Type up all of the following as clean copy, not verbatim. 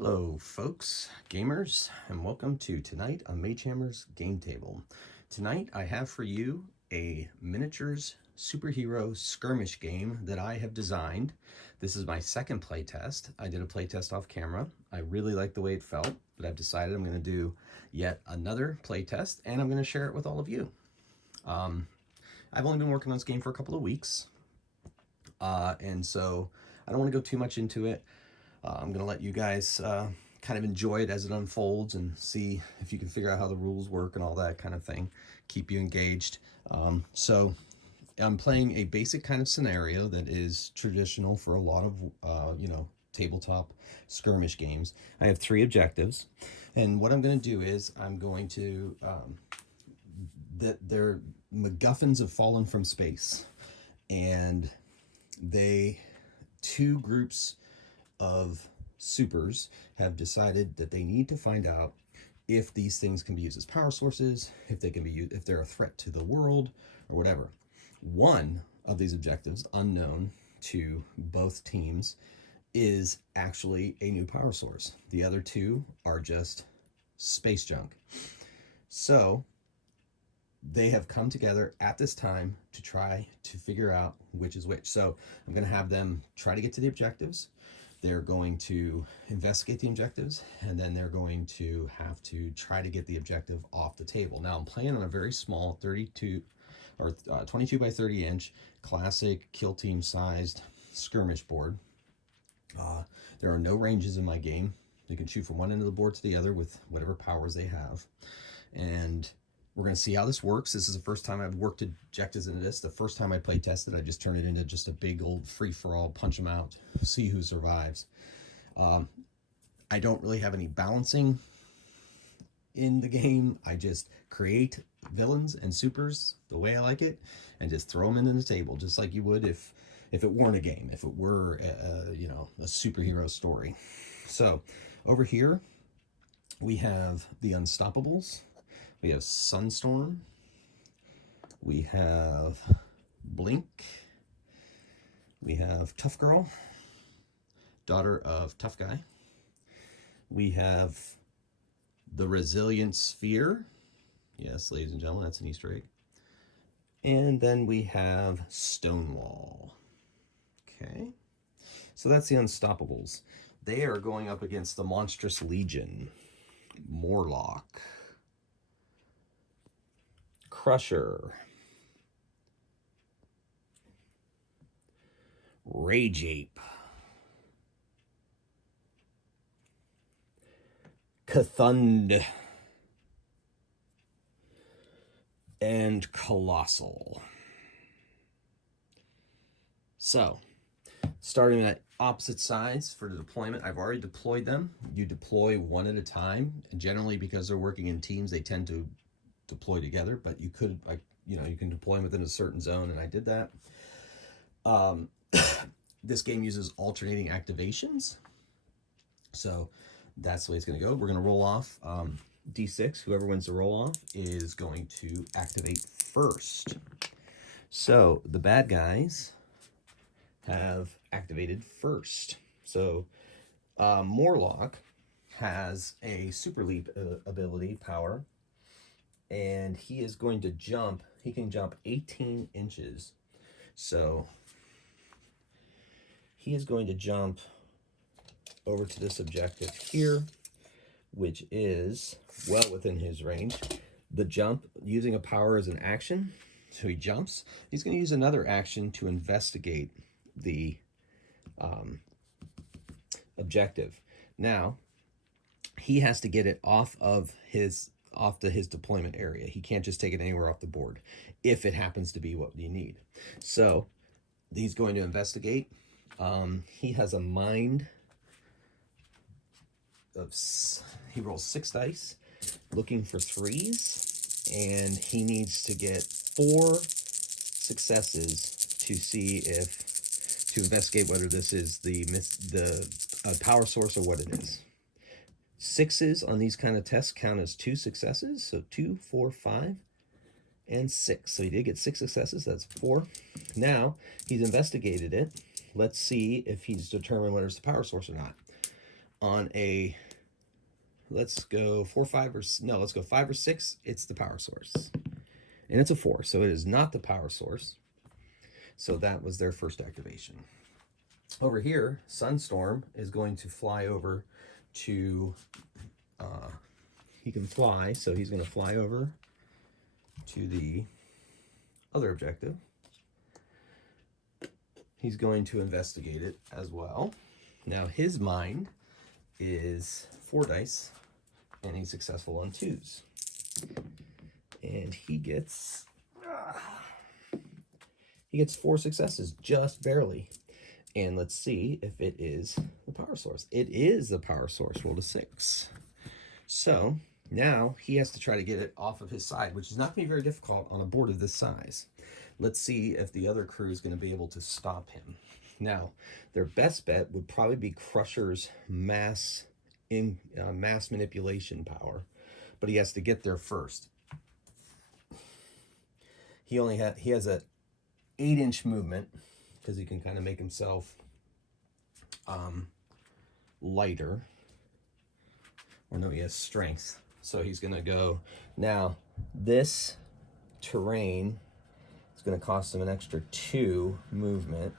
Hello folks, gamers, and welcome to Tonight on Magehammer's Game Table. Tonight I have for you a miniatures superhero skirmish game that I have designed. This is my second playtest. I did a playtest off camera. I really liked the way it felt, but I've decided I'm going to do yet another playtest and I'm going to share it with all of you. I've only been working on this game for a couple of weeks, and so I don't want to go too much into it. I'm going to let you guys kind of enjoy it as it unfolds and see if you can figure out how the rules work and all that kind of thing. Keep you engaged. So I'm playing a basic kind of scenario that is traditional for a lot of, tabletop skirmish games. I have 3 objectives. And what I'm going to do is I'm going to, their MacGuffins have fallen from space. And two groups of supers have decided that they need to find out if these things can be used as power sources, if they can be used, if they're a threat to the world or whatever. One of these objectives, unknown to both teams, is actually a new power source. The other 2 are just space junk. So they have come together at this time to try to figure out which is which. So I'm going to have them try to get to the objectives. They're going to investigate the objectives, and then they're going to have to try to get the objective off the table. Now I'm playing on a very small 22 by 30 inch classic kill team sized skirmish board. There are no ranges in my game. They can shoot from one end of the board to the other with whatever powers they have. And we're going to see how this works. This is the first time I've worked objectives into this. The first time I play tested, I just turned it into just a big old free-for-all, punch them out, see who survives. I don't really have any balancing in the game. I just create villains and supers the way I like it and just throw them into the table, just like you would if it weren't a game, if it were a superhero story. So over here we have the Unstoppables. We have Sunstorm. We have Blink. We have Tough Girl, daughter of Tough Guy. We have the Resilient Sphere. Yes, ladies and gentlemen, that's an Easter egg. And then we have Stonewall. Okay. So that's the Unstoppables. They are going up against the Monstrous Legion, Morlock, Crusher, Rage Ape, Cthulhu, and Colossal. So, starting at opposite sides for the deployment, I've already deployed them. You deploy one at a time, and generally because they're working in teams, they tend to deploy together, but you could, you can deploy them within a certain zone, and I did that. This game uses alternating activations, so that's the way it's going to go. We're going to roll off D6. Whoever wins the roll off is going to activate first. So the bad guys have activated first. So Morlock has a super leap ability power, and he is going to jump. He can jump 18 inches. So he is going to jump over to this objective here, which is well within his range. The jump, using a power as an action, so he jumps. He's going to use another action to investigate the objective. Now, he has to get it off to his deployment area. He can't just take it anywhere off the board if it happens to be what you need. So he's going to investigate. He has a mind of, he rolls 6 dice looking for 3s, and he needs to get 4 successes to see to investigate whether this is the power source or what it is. 6s on these kind of tests count as 2 successes, so 2, 4, 5, and 6. So he did get 6 successes, that's 4. Now, he's investigated it. Let's see if he's determined whether it's the power source or not. On a, let's go 4, 5, or no, let's go 5 or 6. It's the power source, and it's a 4, so it is not the power source. So that was their first activation. Over here, Sunstorm is going to fly over to, he can fly, so he's going to fly over to the other objective. He's going to investigate it as well. Now his mind is 4 dice, and he's successful on 2s. And he gets 4 successes, just barely. And let's see if it is the power source. It is the power source. Rolled a 6. So now he has to try to get it off of his side, which is not going to be very difficult on a board of this size. Let's see if the other crew is going to be able to stop him. Now, their best bet would probably be Crusher's mass manipulation power, but he has to get there first. He has a 8-inch movement, because he can kind of make himself lighter. Or no, he has strength. So he's going to go. Now, this terrain is going to cost him an extra 2 movement.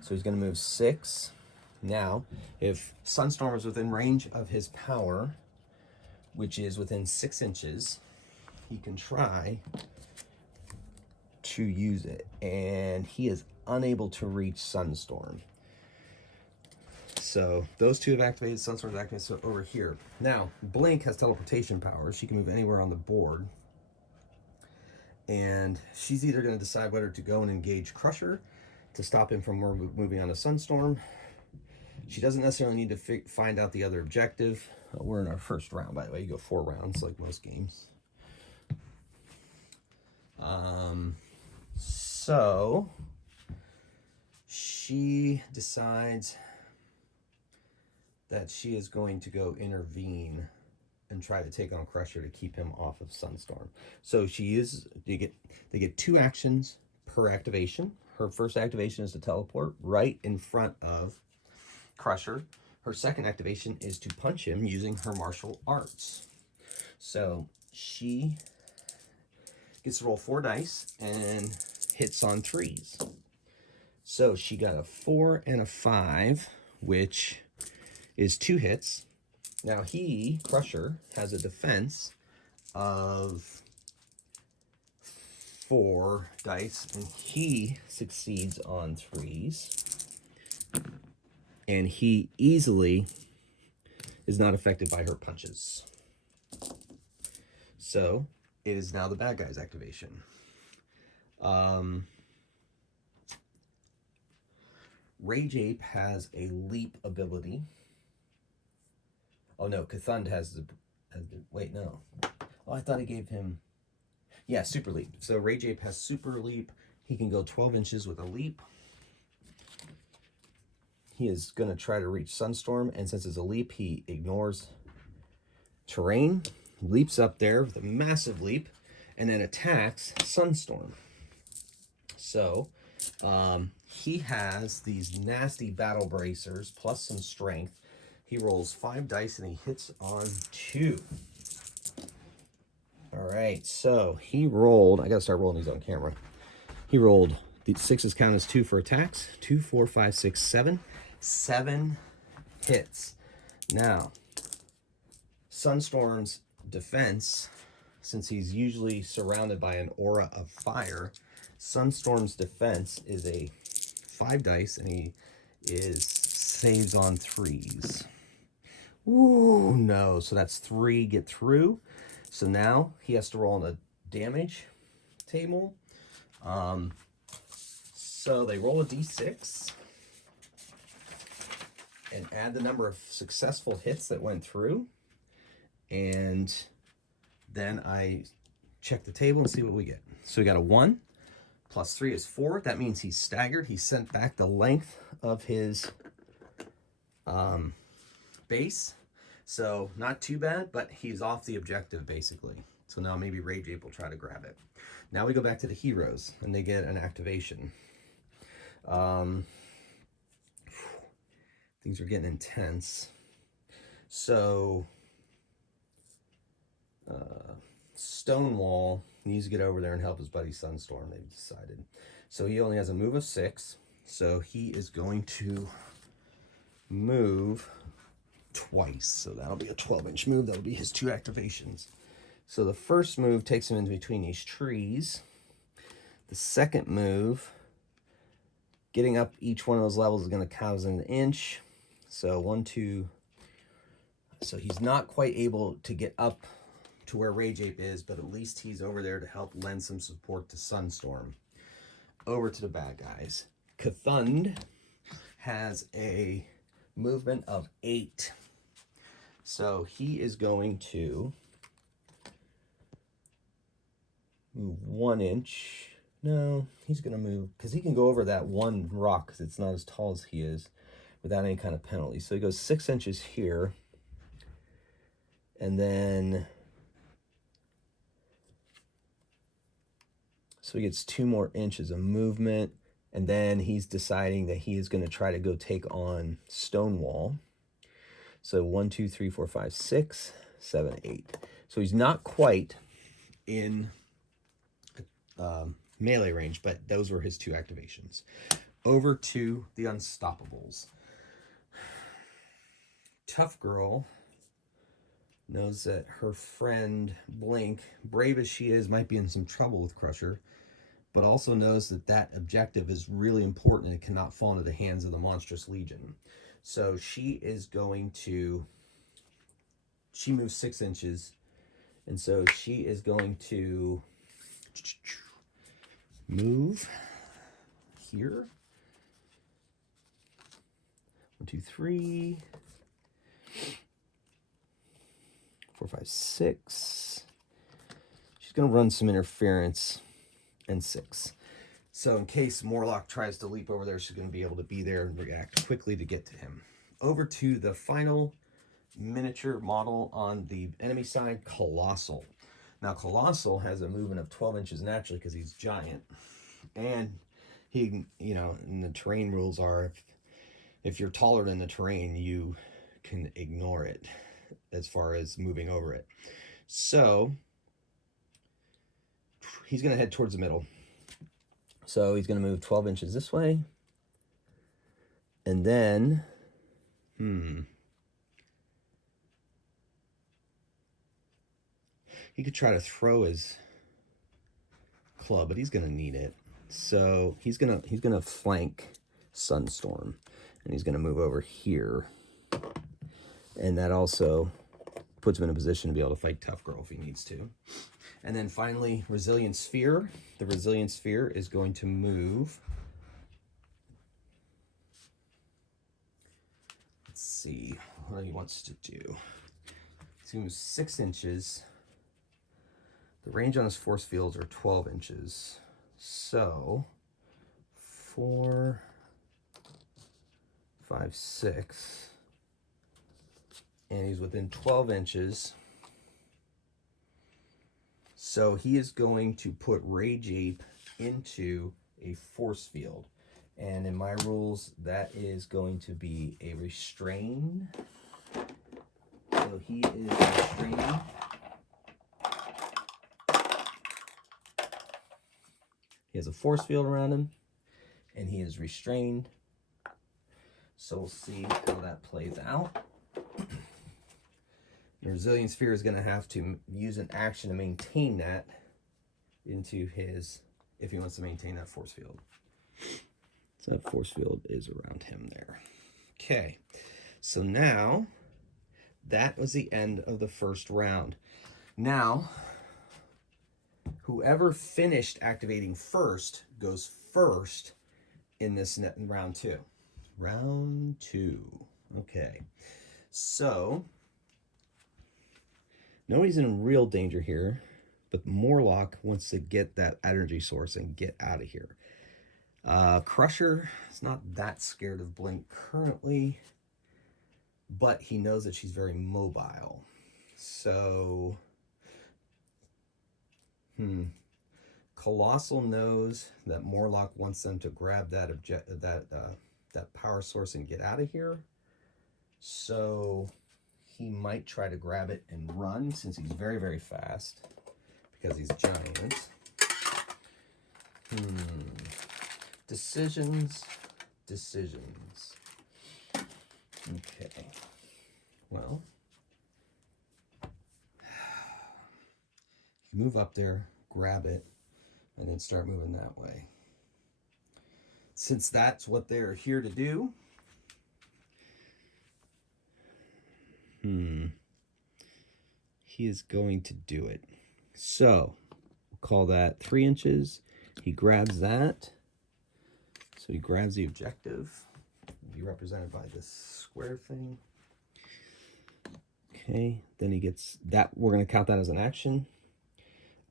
So he's going to move 6. Now, if Sunstorm is within range of his power, which is within 6 inches, he can try to use it. And he is unable to reach Sunstorm. So those 2 have activated. Sunstorm is activated. So over here. Now, Blink has teleportation powers. She can move anywhere on the board. And she's either going to decide whether to go and engage Crusher to stop him from moving on to Sunstorm. She doesn't necessarily need to find out the other objective. We're in our first round, by the way. You go 4 rounds like most games. So she decides that she is going to go intervene and try to take on Crusher to keep him off of Sunstorm. So they get 2 actions per activation. Her first activation is to teleport right in front of Crusher. Her second activation is to punch him using her martial arts. So she gets to roll 4 dice and hits on 3s. So she got a 4 and a 5, which is 2 hits. Now Crusher, has a defense of 4 dice, and he succeeds on 3s. And he easily is not affected by her punches. So it is now the bad guy's activation. Rage Ape has a leap ability. Oh no, Cthulhu has the wait, no. Oh, I thought he gave him, yeah, super leap. So Rage Ape has super leap. He can go 12 inches with a leap. He is going to try to reach Sunstorm, and since it's a leap, he ignores terrain, leaps up there with a massive leap, and then attacks Sunstorm. So he has these nasty battle bracers plus some strength. He rolls 5 dice and he hits on 2. All right, so he rolled, I got to start rolling these on camera. He rolled, the 6s count as 2 for attacks. 2, 4, 5, 6, 7. 7 hits. Now, Sunstorm's defense, since he's usually surrounded by an aura of fire, Sunstorm's defense is a 5 dice, and he saves on 3s. Ooh, no. So that's 3 get through. So now he has to roll on the damage table. So they roll a d6 and add the number of successful hits that went through. And then I check the table and see what we get. So we got a 1 plus 3 is 4. That means he's staggered. He's sent back the length of his base. So not too bad, but he's off the objective basically. So now maybe Rage Ape will try to grab it. Now we go back to the heroes and they get an activation. Things are getting intense. So Stonewall needs to get over there and help his buddy Sunstorm, they've decided. So he only has a move of 6. So he is going to move twice. So that'll be a 12-inch move. That'll be his 2 activations. So the first move takes him in between these trees. The second move, getting up each one of those levels, is going to count as an inch. So 1, 2. So he's not quite able to get up to where Rage Ape is, but at least he's over there to help lend some support to Sunstorm. Over to the bad guys. Cthulhu has a movement of 8. So he is going to move 1 inch. No, he's going to move, because he can go over that one rock, because it's not as tall as he is, without any kind of penalty. So he goes 6 inches here. And then, so he gets 2 more inches of movement. And then he's deciding that he is going to try to go take on Stonewall. So 1, 2, 3, 4, 5, 6, 7, 8. So he's not quite in melee range, but those were his 2 activations. Over to the Unstoppables. Tough Girl knows that her friend Blink, brave as she is, might be in some trouble with Crusher, but also knows that that objective is really important and it cannot fall into the hands of the Monstrous Legion. So she is going to, she moves 6 inches, and so she is going to move here. 1, 2, 3, 4, 5, 6. She's going to run some interference and 6. So in case Morlock tries to leap over there, she's going to be able to be there and react quickly to get to him. Over to the final miniature model on the enemy side, Colossal. Now Colossal has a movement of 12 inches naturally because he's giant. And he, you know, and the terrain rules are if you're taller than the terrain, you can ignore it as far as moving over it. So he's going to head towards the middle. So he's going to move 12 inches this way. And then, he could try to throw his club, but he's going to need it. So he's going to flank Sunstorm, and he's going to move over here. And that also puts him in a position to be able to fight Tough Girl if he needs to. And then finally, Resilient Sphere. The Resilient Sphere is going to move. Let's see what he wants to do. He's going to move 6 inches. The range on his force fields are 12 inches. So 4, 5, 6. And he's within 12 inches. So he is going to put Rage Ape into a force field. And in my rules, that is going to be a restrain. So he is restraining. He has a force field around him, and he is restrained. So we'll see how that plays out. The Resilient Sphere is going to have to use an action to maintain that into his, if he wants to maintain that force field. So that force field is around him there. Okay, so now that was the end of the first round. Now, whoever finished activating first goes first in this round 2. Round 2. Okay, so nobody's in real danger here, but Morlock wants to get that energy source and get out of here. Crusher is not that scared of Blink currently, but he knows that she's very mobile. So, Colossal knows that Morlock wants them to grab that power source and get out of here. So he might try to grab it and run since he's very, very fast because he's giant. Decisions. Okay. Well, move up there, grab it, and then start moving that way. Since that's what they're here to do, he is going to do it. So, we'll call that 3 inches. He grabs that. So he grabs the objective. It'll be represented by this square thing. Okay, then he gets that. We're going to count that as an action.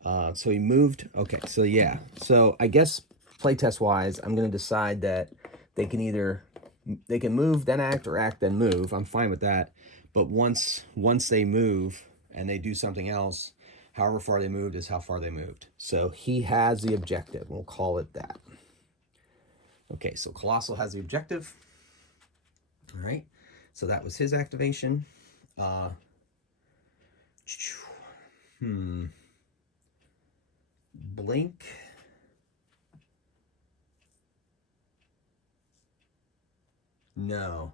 So he moved. Okay, so yeah. So I guess playtest wise, I'm going to decide that they can move, then act, or act, then move. I'm fine with that. But once they move and they do something else, however far they moved is how far they moved. So he has the objective. We'll call it that. Okay, so Colossal has the objective. All right, so that was his activation. Blink. No.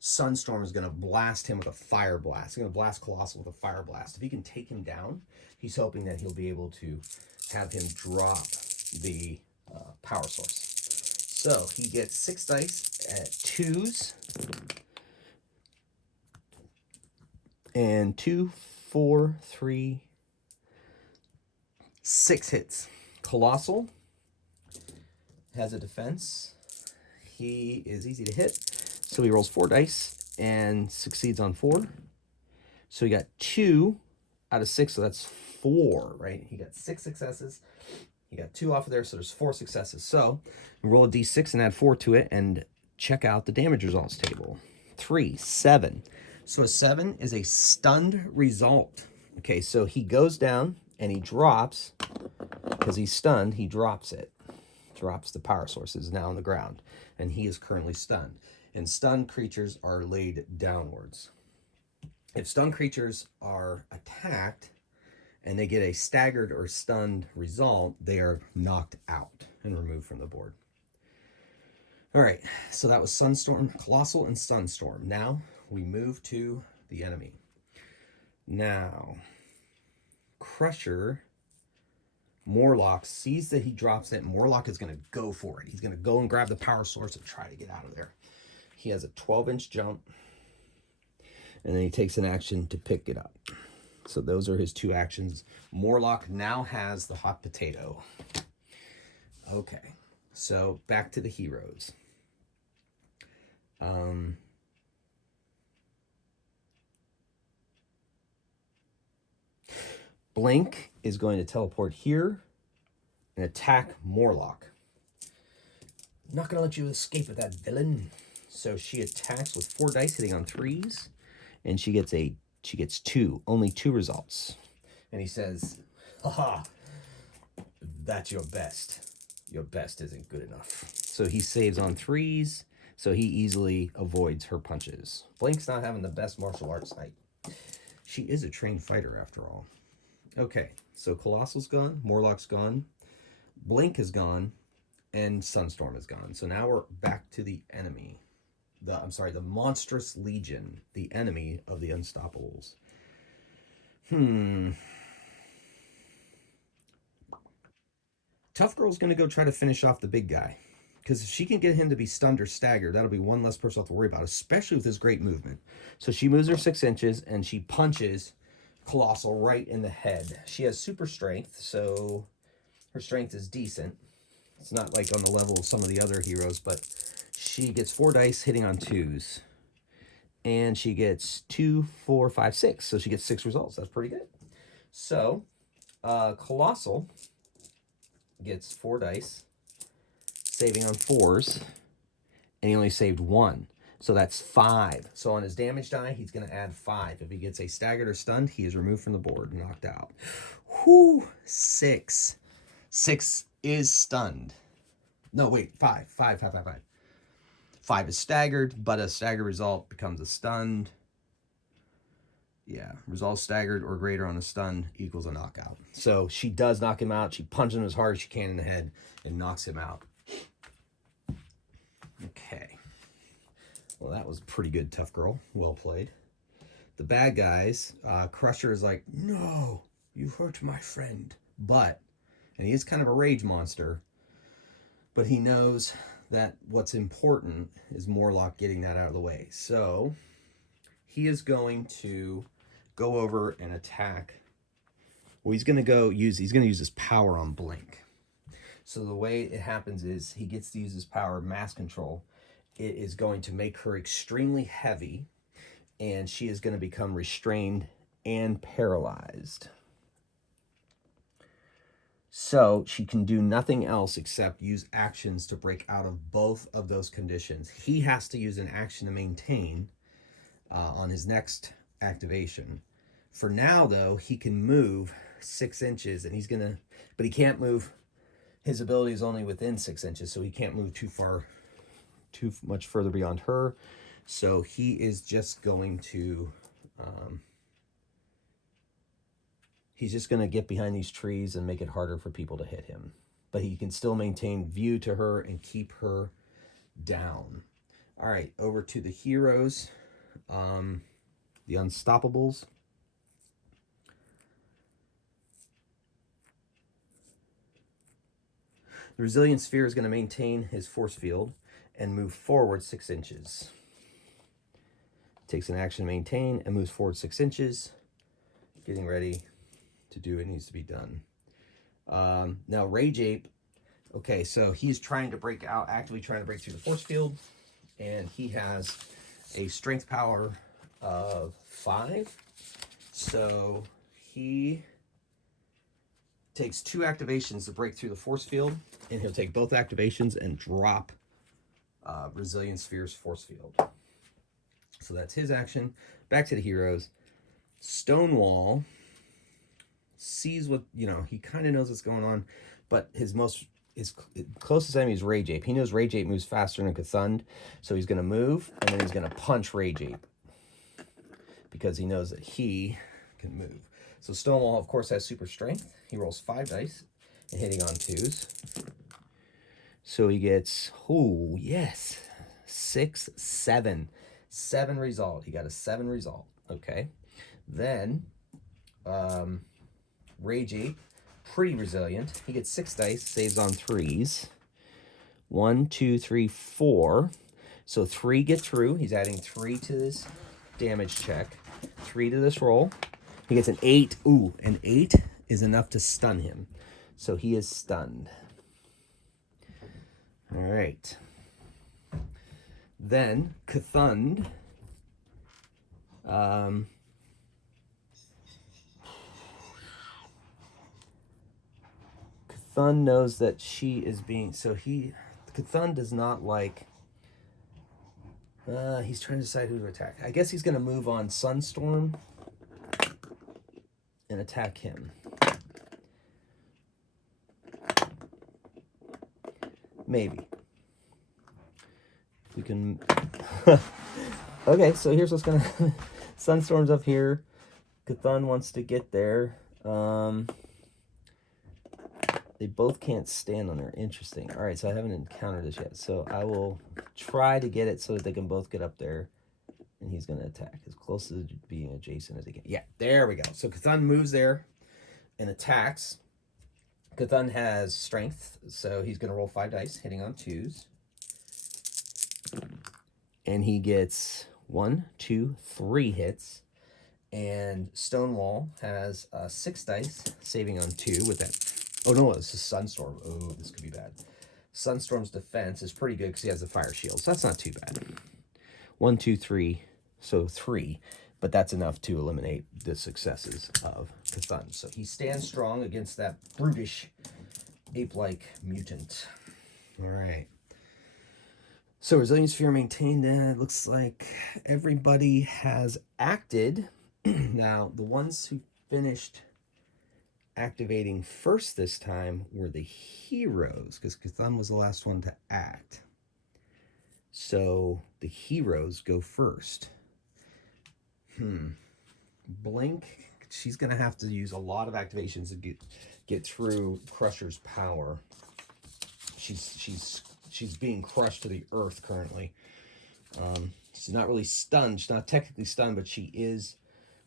Sunstorm is going to blast him with a fire blast. He's going to blast Colossal with a fire blast. If he can take him down, he's hoping that he'll be able to have him drop the power source. So he gets 6 dice at 2s. And 2, 4, 3, 6 hits. Colossal has a defense. He is easy to hit. So he rolls 4 dice and succeeds on 4. So he got 2 out of 6, so that's 4, right? He got 6 successes. He got 2 off of there, so there's 4 successes. So roll a d6 and add 4 to it and check out the damage results table. 3, 7. So a 7 is a stunned result. Okay, so he goes down and he drops, because he's stunned, he drops it. Drops the power source, is now on the ground, and he is currently stunned. And stunned creatures are laid downwards. If stunned creatures are attacked and they get a staggered or stunned result, they are knocked out and removed from the board. All right, so that was Sunstorm, Colossal, and Sunstorm. Now we move to the enemy. Now, Crusher, Morlock sees that he drops it. Morlock is going to go for it. He's going to go and grab the power source and try to get out of there. He has a 12-inch jump, and then he takes an action to pick it up. So those are his 2 actions. Morlock now has the hot potato. Okay, so back to the heroes. Blink is going to teleport here and attack Morlock. I'm not going to let you escape with that, villain. So she attacks with 4 dice, hitting on 3s, and she gets 2, only 2 results. And he says, haha, that's your best. Your best isn't good enough. So he saves on 3s, so he easily avoids her punches. Blink's not having the best martial arts night. She is a trained fighter after all. Okay, so Colossal's gone, Morlock's gone, Blink is gone, and Sunstorm is gone. So now we're back to the enemy. The Monstrous Legion, the enemy of the Unstoppables. Tough Girl's going to go try to finish off the big guy. Because if she can get him to be stunned or staggered, that'll be one less person to have to worry about, especially with his great movement. So she moves her 6 inches, and she punches Colossal right in the head. She has super strength, so her strength is decent. It's not like on the level of some of the other heroes, but she gets 4 dice hitting on 2s. And she gets 2, 4, 5, 6. So she gets 6 results. That's pretty good. So Colossal gets 4 dice, saving on 4s, and he only saved 1. So that's 5. So on his damage die, he's going to add 5. If he gets a staggered or stunned, he is removed from the board, knocked out. Whew, 6. 6 is stunned. No, wait, 5. 5 is staggered, but a staggered result becomes a stunned. Yeah, resolve staggered or greater on a stun equals a knockout. So she does knock him out. She punches him as hard as she can in the head and knocks him out. Okay. Well, that was pretty good, tough girl. Well played. The bad guys, Crusher is like, no, you hurt my friend. But, and he is kind of a rage monster, but he knows that what's important is Morlock getting that out of the way. So he is going to go over and attack. Well, he's going to use his power on Blink. So the way it happens is he gets to use his power, mass control. It is going to make her extremely heavy, and she is going to become restrained and paralyzed. So she can do nothing else except use actions to break out of both of those conditions. He has to use an action to maintain on his next activation. For now, though, he can move 6 inches, and he's gonna, but he can't move. His ability is only within 6 inches, so he can't move too much further beyond her. So he is just going to, he's just going to get behind these trees and make it harder for people to hit him. But he can still maintain view to her and keep her down. All right, over to the heroes, the Unstoppables. The Resilient Sphere is going to maintain his force field and move forward 6 inches. Takes an action to maintain and moves forward 6 inches. Getting ready to do what needs to be done. Now, Rage Ape, okay, so he's trying to break out, actively trying to break through the force field, and he has a strength power of 5. So he takes 2 activations to break through the force field, and he'll take both activations and drop Resilient Sphere's force field. So that's his action. Back to the heroes. Stonewall sees what, he kind of knows what's going on, but his closest enemy is Rage Ape. He knows Rage Ape moves faster than Cthulhu, so he's going to move, and then he's going to punch Rage Ape because he knows that he can move. So Stonewall, of course, has super strength. He rolls 5 dice and hitting on 2s. So he gets, 6, 7. 7 result. He got a 7 result. Okay. Then, Rage Ape, pretty resilient. He gets 6 dice, saves on 3s. 1, 2, 3, 4. So 3 get through. He's adding 3 to this damage check. 3 to this roll. He gets an 8. Ooh, an 8 is enough to stun him. So he is stunned. All right. Then, Cthulhu. Cthulhu knows that she is being... So Cthulhu does not like... he's trying to decide who to attack. I guess he's going to move on Sunstorm and attack him. Maybe. We can... Okay, so here's what's going to... Sunstorm's up here. Cthulhu wants to get there. They both can't stand on there. Interesting. All right, so I haven't encountered this yet. So I will try to get it so that they can both get up there. And he's going to attack as close to being adjacent as he can. Yeah, there we go. So Cthulhu moves there and attacks. Cthulhu has strength, so he's going to roll 5 dice, hitting on 2s. And he gets 1, 2, 3 hits. And Stonewall has 6 dice, saving on 2 with that. Oh, no, this is Sunstorm. Oh, this could be bad. Sunstorm's defense is pretty good because he has the fire shield, so that's not too bad. 1, 2, 3, so 3. But that's enough to eliminate the successes of Cthulhu. So he stands strong against that brutish, ape-like mutant. All right. So Resilient Sphere maintained. It looks like everybody has acted. Now, the ones who finished activating first this time were the heroes, because Cthulhu was the last one to act. So the heroes go first. Blink, she's going to have to use a lot of activations to get through Crusher's power. She's being crushed to the earth currently. She's not really stunned. She's not technically stunned, but she is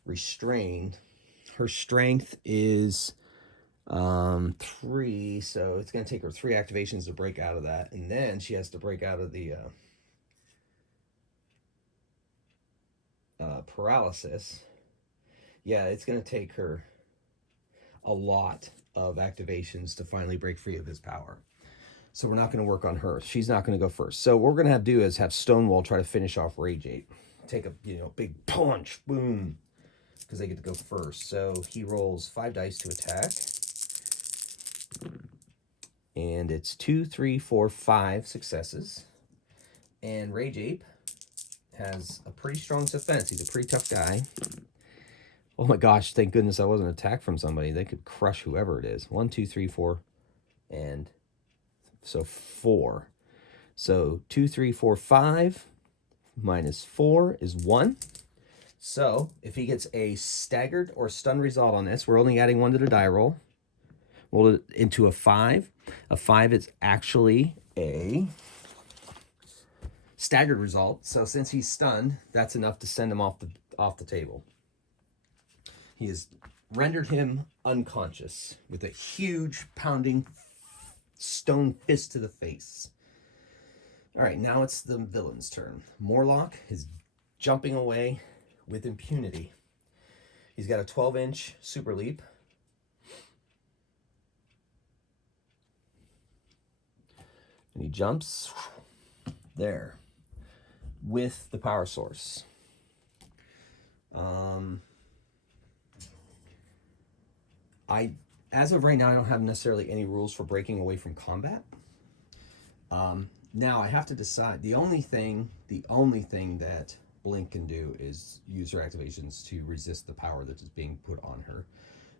restrained. Her strength is 3, so it's going to take her 3 activations to break out of that, and then she has to break out of the paralysis. Yeah, it's going to take her a lot of activations to finally break free of his power. So we're not going to work on her. She's not going to go first. So what we're going to have to do is have Stonewall try to finish off Rage 8. Take a big punch, boom, because they get to go first. So he rolls 5 dice to attack. And it's 2, 3, 4, 5 successes. And Rage Ape has a pretty strong defense. He's a pretty tough guy. Oh my gosh, thank goodness I wasn't attacked from somebody. They could crush whoever it is. 1, 2, 3, 4, and so 4. So 2, 3, 4, 5 minus 4 is 1. So if he gets a staggered or stunned result on this, we're only adding 1 to the die roll. Roll it into a 5. A 5 is actually a staggered result. So since he's stunned, that's enough to send him off the table. He has rendered him unconscious with a huge pounding stone fist to the face. All right, now it's the villain's turn. Morlock is jumping away with impunity. He's got a 12-inch super leap. And he jumps there with the power source. As of right now, I don't have necessarily any rules for breaking away from combat. Now I have to decide. The only thing that Blink can do is use her activations to resist the power that is being put on her.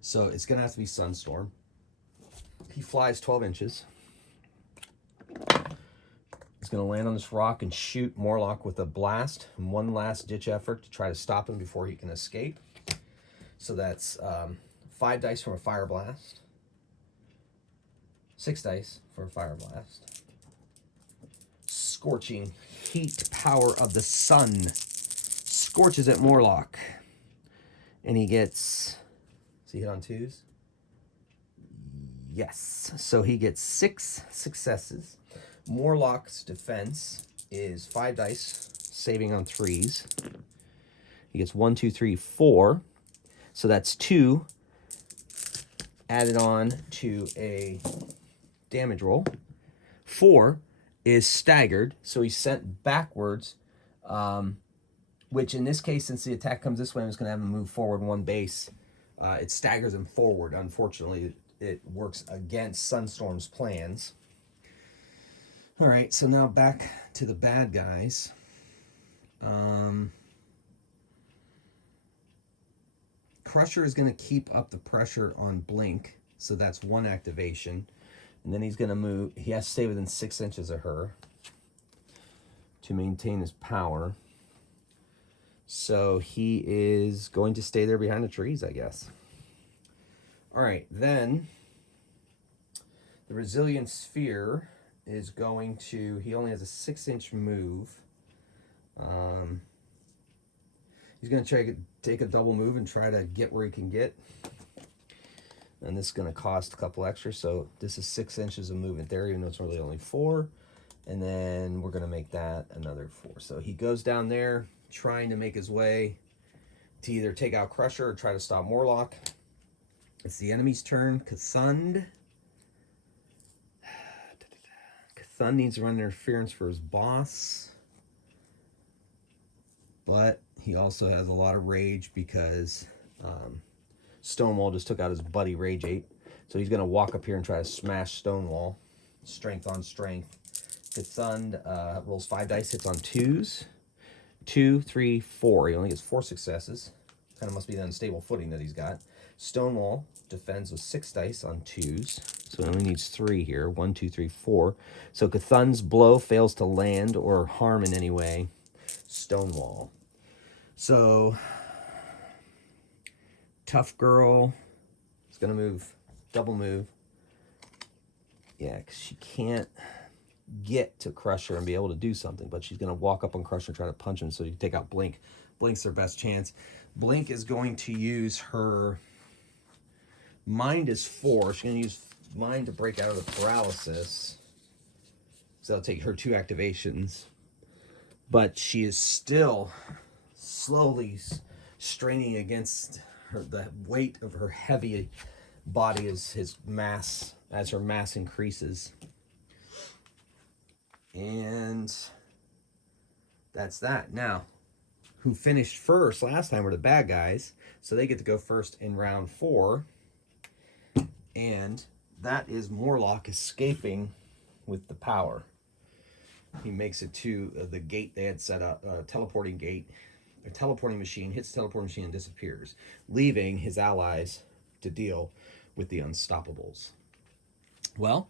So it's going to have to be Sunstorm. He flies 12 inches. He's going to land on this rock and shoot Morlock with a blast. And one last ditch effort to try to stop him before he can escape. So that's 5 dice from a fire blast. 6 dice for a fire blast. Scorching heat power of the sun scorches at Morlock. And he gets... Does he hit on 2s? Yes. So he gets 6 successes. Morlock's defense is 5 dice, saving on 3s. He gets 1, 2, 3, 4. So that's 2 added on to a damage roll. 4 is staggered, so he's sent backwards, which in this case, since the attack comes this way, I'm just going to have him move forward 1 base. It staggers him forward. Unfortunately, it works against Sunstorm's plans. All right, so now back to the bad guys. Crusher is going to keep up the pressure on Blink, so that's 1 activation. And then he's going to move. He has to stay within 6 inches of her to maintain his power. So he is going to stay there behind the trees, I guess. All right, then the Resilient Sphere is going to, he only has a 6-inch move. He's going to try to take a double move and try to get where he can get. And this is going to cost a couple extra, so this is 6 inches of movement there, even though it's really only 4. And then we're going to make that another 4. So he goes down there, trying to make his way to either take out Crusher or try to stop Morlock. It's the enemy's turn. Cathund. Cathund needs to run interference for his boss. But he also has a lot of rage because Stonewall just took out his buddy Rage 8. So he's going to walk up here and try to smash Stonewall. Strength on strength. Cathund rolls 5 dice, hits on 2s. 2, 3, 4. He only gets 4 successes. Kind of must be the unstable footing that he's got. Stonewall defends with 6 dice on 2s. So he only needs 3 here. 1, 2, 3, 4. So Cathund's blow fails to land or harm in any way Stonewall. So Tough girl. It's going to move, double move. Yeah, because she can't get to Crusher and be able to do something, but she's going to walk up on Crusher and try to punch him, so you take out Blink. Blink's their best chance. Blink is going to use her Mind is 4. She's going to use Mind to break out of the paralysis. So that'll take her 2 activations. But she is still slowly straining against her, the weight of her heavy body as her mass increases. And that's that. Now, who finished first last time were the bad guys, so they get to go first in round 4. And that is Morlock escaping with the power. He makes it to the gate they had set up, a teleporting gate. A teleporting machine hits the teleporting machine and disappears, leaving his allies to deal with the Unstoppables. Well,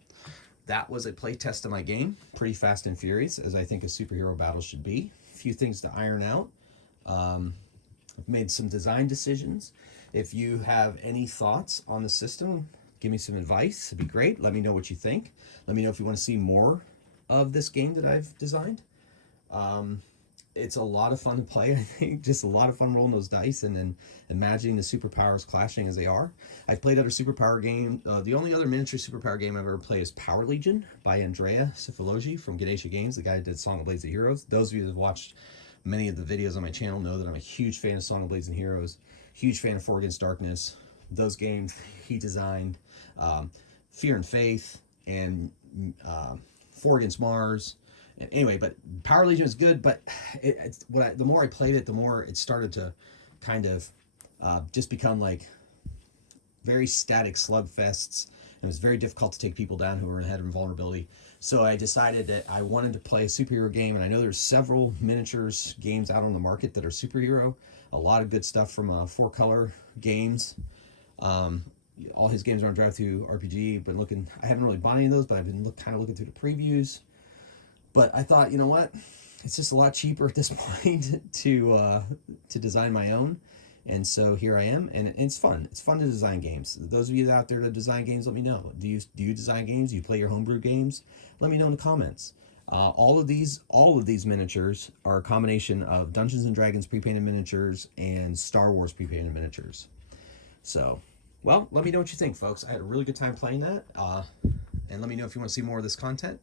that was a playtest of my game. Pretty fast and furious, as I think a superhero battle should be. A few things to iron out. I've made some design decisions. If you have any thoughts on the system, give me some advice. It'd be great. Let me know what you think. Let me know if you want to see more of this game that I've designed. It's a lot of fun to play, I think. Just a lot of fun rolling those dice and then imagining the superpowers clashing as they are. I've played other superpower games. The only other miniature superpower game I've ever played is Power Legion by Andrea Cifalogi from Ganesha Games, the guy who did Song of Blades and Heroes. Those of you that have watched many of the videos on my channel know that I'm a huge fan of Song of Blades and Heroes, huge fan of 4 Against Darkness. Those games he designed. Fear and Faith and 4 Against Mars. Anyway, but Power Legion is good, but the more I played it, the more it started to kind of just become like very static slugfests. It was very difficult to take people down who were ahead of invulnerability. So I decided that I wanted to play a superhero game, and I know there's several miniatures games out on the market that are superhero. A lot of good stuff from 4Color Games. All his games are on Drive-Thru RPG. Been looking. I haven't really bought any of those, but I've been kind of looking through the previews. But I thought, you know what? It's just a lot cheaper at this point to design my own. And so here I am, and it's fun. It's fun to design games. Those of you out there that design games, let me know. Do you design games? Do you play your homebrew games? Let me know in the comments. All of these miniatures are a combination of Dungeons and Dragons pre-painted miniatures and Star Wars pre-painted miniatures. So, well, let me know what you think, folks. I had a really good time playing that. And let me know if you want to see more of this content.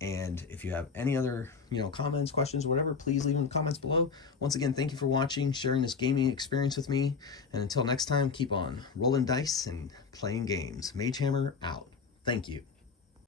And if you have any other, comments, questions, or whatever, please leave them in the comments below. Once again, thank you for watching, sharing this gaming experience with me. And until next time, keep on rolling dice and playing games. Magehammer out. Thank you.